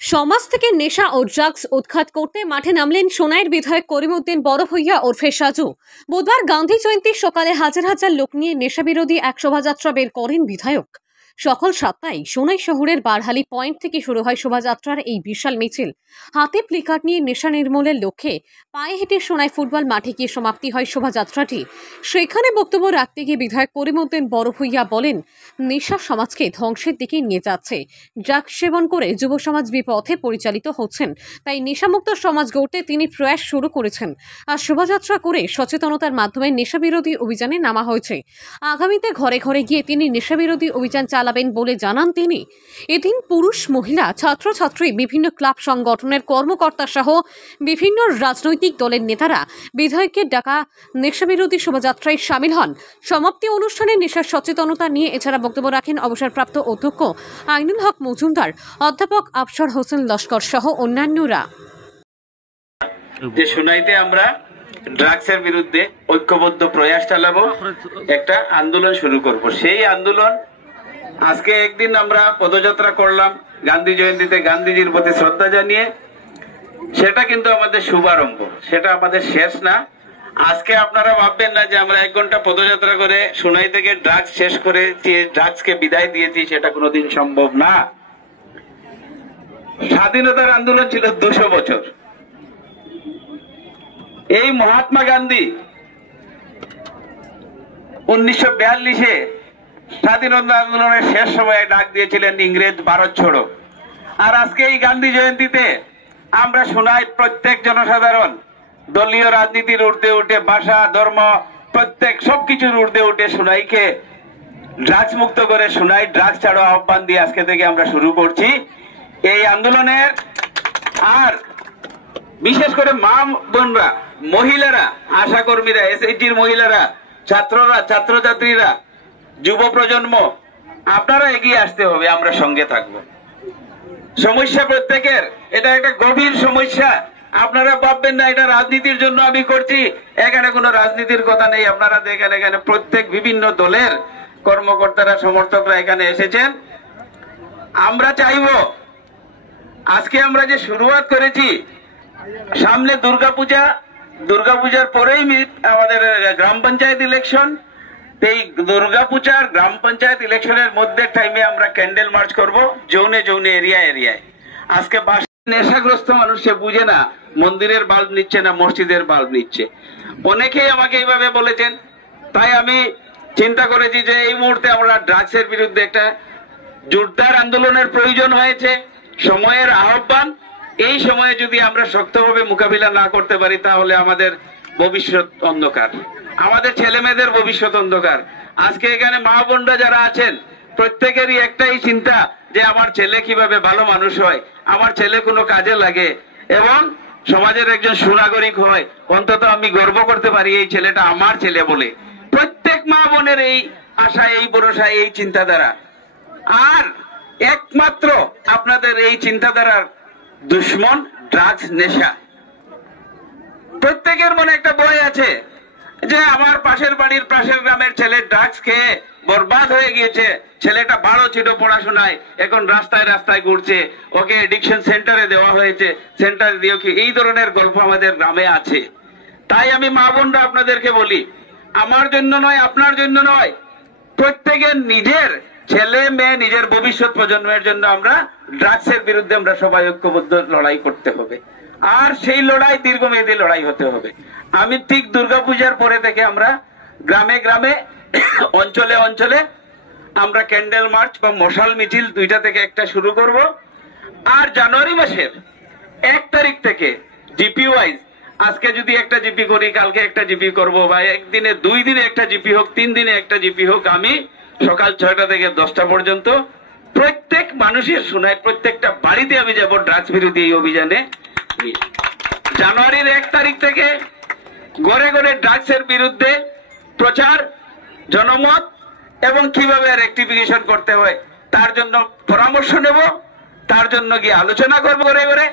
সমাজ থেকে নেশা ও ড্রাগস উৎখাত করতে মাঠে নামলেন সোনাইয়ের বিধায়ক করিমউদ্দিন বড়ভূঁইয়া ওরফে সাজু। বুধবার গান্ধী জয়ন্তী সকালে হাজার হাজার লোক নিয়ে নেশা বিরোধী এক শোভাযাত্রা বের করেন বিধায়ক। সকাল 7টায় সোনাই শহরের বারহালি পয়েন্ট থেকে শুরু হয় শোভাযাত্রার এই বিশাল মিছিল। হাতে প্লেকার্ড নিয়ে নেশা নির্মূলের লক্ষ্যে পায়ে হেঁটে সোনাই ফুটবল মাঠে গিয়ে সমাপ্তি হয় শোভাযাত্রাটি। সেখানে বক্তব্য রাখতে গিয়ে বিধায়ক করিমউদ্দিন বড়ভূঁইয়া বলেন, নেশা সমাজকে ধ্বংসের দিকে নিয়ে যাচ্ছে। ড্রাগস সেবন করে যুব সমাজ বিপথে পরিচালিত হচ্ছেন। তাই নেশামুক্ত সমাজ গড়তে তিনি প্রয়াস শুরু করেছেন। আর শোভাযাত্রা করে সচেতনতার মাধ্যমে নেশা বিরোধী অভিযানে নামা হয়েছে। আগামীতে ঘরে ঘরে গিয়ে তিনি নেশা বিরোধী অভিযান চালাবেন বলে জানান তিনি। এদিন পুরুষ, মহিলা, ছাত্রছাত্রী, বিভিন্ন ক্লাব সংগঠনের কর্মকর্তা সহ বিভিন্ন রাজনৈতিক দলের নেতারা বিধায়কের ডাকা নেশা বিরোধী শোভাযাত্রায় সামিল হন। সমাপ্তি অনুষ্ঠানে নেশার সচেতনতা নিয়ে এছাড়া বক্তব্য রাখেন অবসরপ্রাপ্ত অধ্যক্ষ আইনুল হক মজুমদার, অধ্যাপক আফসার হোসেন লস্কর সহ অন্যান্যরা। যে সোনাইতে আমরা ড্রাগসের বিরুদ্ধে ঐক্যবদ্ধ প্রয়াস চালাবো, একটা আন্দোলন শুরু করব। সেই আন্দোলন আজকে একদিন আমরা পদযাত্রা করলাম গান্ধী জয়ন্তীতে, গান্ধীজির প্রতি শ্রদ্ধা জানিয়ে। সেটা কিন্তু আমাদের শুভারম্ভ, সেটা আমাদের শেষ না। আজকে আপনারা ভাববেন না যে আমরা 1 ঘন্টা পদযাত্রা করে সোনাই থেকে ড্রাগস শেষ করে ড্রাগসকে বিদায় দিয়েছি, সেটা কোনোদিন সম্ভব না। স্বাধীনতার আন্দোলন ছিল 200 বছর। এই মহাত্মা গান্ধী 1942-এ স্বাধীনতা আন্দোলনের শেষ সময়ে ডাক দিয়েছিলেন ইংরেজ ভারত छोड़ो। আর আজকে এই গান্ধী জয়ন্তীতে আমরা সোনাই প্রত্যেক জনসাধারণ দলীয় রাজনীতির ঊর্ধ্বে উঠে, ভাষা, ধর্ম, প্রত্যেক সবকিছুর ঊর্ধ্বে উঠে সোনাইকে ড্রাগস মুক্ত করে সোনাই ড্রাগস ছাড়ো আহ্বান দিয়ে আজকে থেকে আমরা শুরু করছি এই আন্দোলনের। আর বিশেষ করে মা বোনরা, মহিলারা, আশা কর্মীরা, এসএইচজির মহিলারা, ছাত্ররা, ছাত্রছাত্রীরা, যুব প্রজন্ম, আপনারা এগিয়ে আসতে হবে, আমরা সঙ্গে থাকব। সমস্যা প্রত্যেকের, এটা একটা গভীর সমস্যা। আপনারা ভাববেন না এটা রাজনীতির জন্য আমি করছি, এখানে কোনো রাজনীতির কথা নেই। আপনারা দেখেন এখানে প্রত্যেক বিভিন্ন দলের কর্মকর্তারা, সমর্থকরা এখানে এসেছেন। আমরা চাইব আজকে আমরা যে শুরুয়াত করেছি, সামনে দুর্গাপূজা, দুর্গাপূজার পরেই আমাদের গ্রাম পঞ্চায়েত ইলেকশন। এই দুর্গাপূজার গ্রাম পঞ্চায়েত ইলেকশনের মধ্যে টাইমে আমরা ক্যান্ডেল মার্চ করব জোনে জোনে, এরিয়া এরিয়ায়। আজকে নেশাগ্রস্ত মানুষ, সে বুঝে না মন্দিরের বাল্ব নিচ্ছে না মসজিদের বাল্ব নিচ্ছে। অনেকেই আমাকে এইভাবে বলেছেন। তাই আমি চিন্তা করেছি যে এই মুহূর্তে আমরা ড্রাগসের বিরুদ্ধে একটা জোরদার আন্দোলনের প্রয়োজন হয়েছে, সময়ের আহ্বান। এই সময়ে যদি আমরা শক্তভাবে মোকাবিলা না করতে পারি তাহলে আমাদের ভবিষ্যৎ অন্ধকার, আমাদের ছেলে মেয়েদের ভবিষ্যৎ অন্ধকার। আজকে এখানে মা বোনরা যারা আছেন, প্রত্যেকেরই একটাই চিন্তা যে আমার ছেলে কিভাবে ভালো মানুষ হয়, আমার ছেলে কোনো কাজে লাগে এবং সমাজের একজন সুনাগরিক হয়, অন্তত আমি গর্ব করতে পারি এই ছেলেটা আমার ছেলে বলে। প্রত্যেক মা বোনের এই আশা, এই ভরসা, এই চিন্তাধারা। আর একমাত্র আপনাদের এই চিন্তাধারার দুশ্মন ড্রাগস, নেশা। প্রত্যেকের মনে একটা ভয় আছে যে আমার পাশের বাড়ির, পাশের গ্রামের ছেলে ড্রাগস খেয়ে বরবাদ হয়ে গিয়েছে, ছেলেটা ভালো ছিল পড়াশোনায়, এখন রাস্তায় রাস্তায় ঘুরছে, ওকে এডিকশন সেন্টারে দেওয়া হয়েছে, সেন্টারে দিয়েও কি, এই ধরনের গল্প আমাদের গ্রামে আছে। তাই আমি মা বোনরা আপনাদেরকে বলি, আমার জন্য নয়, আপনার জন্য নয়, প্রত্যেকের নিজের ছেলে মেয়ে, নিজের ভবিষ্যৎ প্রজন্মের জন্য আমরা ড্রাগসের বিরুদ্ধে আমরা সবাই ঐক্যবদ্ধ লড়াই করতে হবে। আর সেই লড়াই দীর্ঘমেয়াদী লড়াই হতে হবে। আমি ঠিক দুর্গাপূজার পরে থেকে আমরা গ্রামে গ্রামে, অঞ্চলে অঞ্চলে আমরা ক্যান্ডেল মার্চ বা মশাল মিছিল 2টা থেকে একটা শুরু করব। আর জানুয়ারি মাসের 1 তারিখ থেকে জিপি ওয়াইজ, আজকে যদি একটা জিপি করি, কালকে একটা জিপি করব, বা একদিনে 2 দিনে একটা জিপি হোক, 3 দিনে একটা জিপি হোক, আমি সকাল 6টা থেকে 10টা পর্যন্ত প্রত্যেক মানুষের শোনায়, প্রত্যেকটা বাড়িতে আমি যাব ড্রাগস বিরোধী এই অভিযানে। জানুয়ারির 1 তারিখ থেকে ঘরে ঘরে ড্রাগসের বিরুদ্ধে প্রচার, জনমত এবং কিভাবে রেকটিফিকেশন করতে হয় তার জন্য পরামর্শ নেব, তার জন্য গিয়ে আলোচনা করবো ঘরে ঘরে।